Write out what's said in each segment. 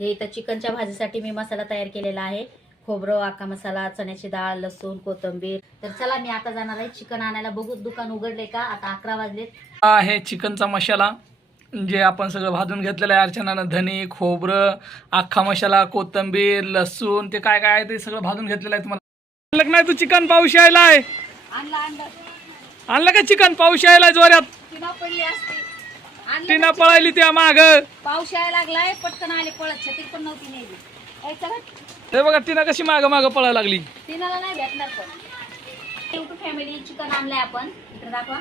हे इथं चिकनच्या भाजीसाठी मी मसाला तयार केलेला आहे. खोबरं आका मसाला चण्याची डाळ लसूण कोथिंबीर. तर चला मी आता जाणार आहे चिकन आणायला. बघू दुकान उघडले का? आता अकरा वाजलेत. हा आहे चिकनचा मसाला जे आपण सगळं भाजून घेतलेलं आहे. अर्चनानं धने खोबरं अख्खा मसाला कोथिंबीर लसूण ते काय काय आहे ते सगळं भाजून घेतलेलं आहे तुम्हाला. का नाही तू चिकन पाऊस यायला आहे आणलं आणलं. आणलं का चिकन पाऊस यायला जोऱ्यात टिना पळायली त्या माग. पाऊस यायला लागलाय पटकन आले पळत छत्री पण नव्हती नेली. चला हे बघा टिना कशी माग माग पळायला लागली. टिनाला नाही भेटणार पण. फॅमिली चिकन आणलंय आपण. इकडे दाखवा.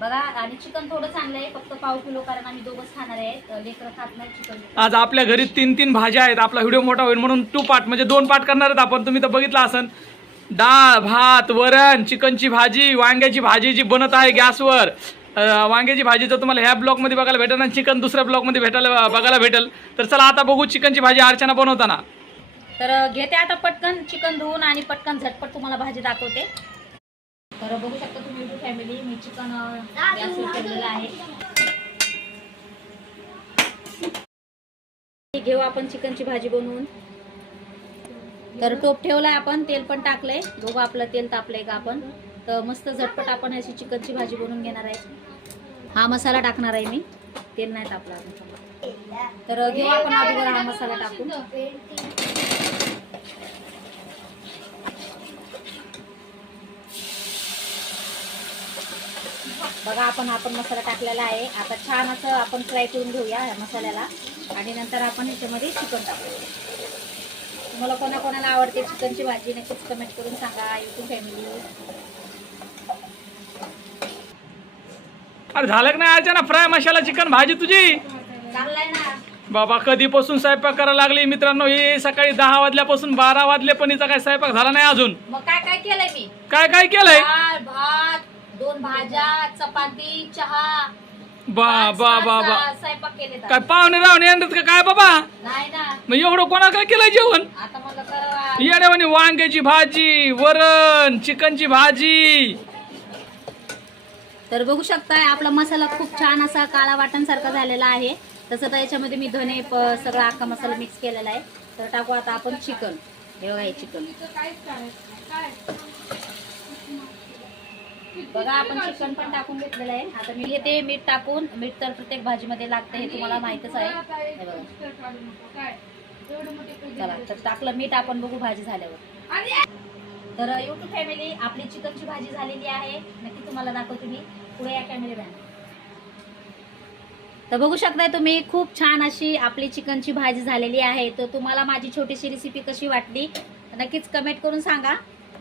बघा आणि चिकन थोडंच आणलंय फक्त पाव किलो कारण आम्ही दोघंच खाणार आहे. लेकरं खात नाही चिकन. आज आपल्या घरी तीन तीन भाज्या आहेत. आपला व्हिडिओ मोठा होईल म्हणून टू पार्ट म्हणजे दोन पार्ट करणार आहेत आपण. तुम्ही तर बघितलं असन. डाळ भात वरण चिकनची भाजी वांग्याची भाजी जी बनत आहे गॅसवर. वांग्याची भाजी जर तुम्हाला ह्या ब्लॉकमध्ये बघायला भेटेल आणि चिकन दुसऱ्या ब्लॉकमध्ये भेटायला बघायला भेटेल तर चला आता बघू चिकनची भाजी अर्चना बनवताना. तर घेते आता पटकन चिकन धुवून आणि पटकन झटपट तुम्हाला भाजी दाखवते. तर बघू शकता तुम्ही फॅमिली मी चिकन गॅसवर ठेवलेलं आहे. घेऊ आपण चिकनची भाजी बनवून. तर टोप ठेवलाय आपण तेल पण टाकलंय. बघू आपलं तेल तापलंय का आपण. तर मस्त झटपट आपण अशी चिकनची भाजी बनवून घेणार आहे. हा मसाला टाकणार आहे मी. तेल नाही तापला तर घेऊ आपण अगोदर हा मसाला टाकून. बघा आपण आपण मसाला टाकलेला आहे. आता छान असं आपण फ्राय करून घेऊया या मसाल्याला. आणि नंतर आपण ह्याच्यामध्ये चिकन टाकू तुम्हाला कोणा कोणाला आवडते चिकनची भाजी नक्कीच कमेंट करून सांगा. युट्यूब फॅमिली अरे झालं का नाही अर्चना फ्राय मसाला चिकन भाजी तुझी? ना. बाबा कधीपासून स्वयंपाक करायला लागली? मित्रांनो हे सकाळी दहा वाजल्यापासून बारा वाजले पण हिचा काय स्वयंपाक झाला नाही अजून. मग काय काय केलंय मी? काय काय केलंय? डाळ भात दोन भाज्या चपाती चहा. बा पाच- बा पाच, बा बा. सहा स्वयंपाक केले काय पाहुणे रावणे येणार का? काय बाबा? नाही ना. मग एवढं कोणा काय केलं जेवण? आता मला करावं वांग्याची भाजी वरण चिकनची भाजी. तर बघू शकताय आपला मसाला खूप छान असा काळा वाटणसारखा झालेला आहे. तसं तर याच्यामध्ये मी धने प- सगळा अख्खा मसाला मिक्स केलेला आहे. तर टाकू आता आपण चिकन. हे बघा हे चिकन. बघा आपण चिकन पण टाकून घेतलेलं आहे. आता मी घेते मीठ टाकून. मीठ तर प्रत्येक भाजीमध्ये लागतं हे तुम्हाला माहितच आहे. चला तर टाकलं मीठ आपण बघू भाजी झाल्यावर. तर युट्यूब फॅमिली आपली चिकनची भाजी झालेली आहे. नक्की तुम्हाला दाखवते मी. पुढे या कॅमेरा तर बघू शकताय तुम्ही खूप छान अशी आपली चिकनची भाजी झालेली आहे. तर तुम्हाला माझी छोटीशी रेसिपी कशी वाटली नक्कीच कमेंट करून सांगा.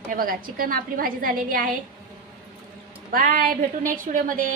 हे बघा चिकन आपली भाजी झालेली आहे. बाय भेटू नेक्स्ट व्हिडिओमध्ये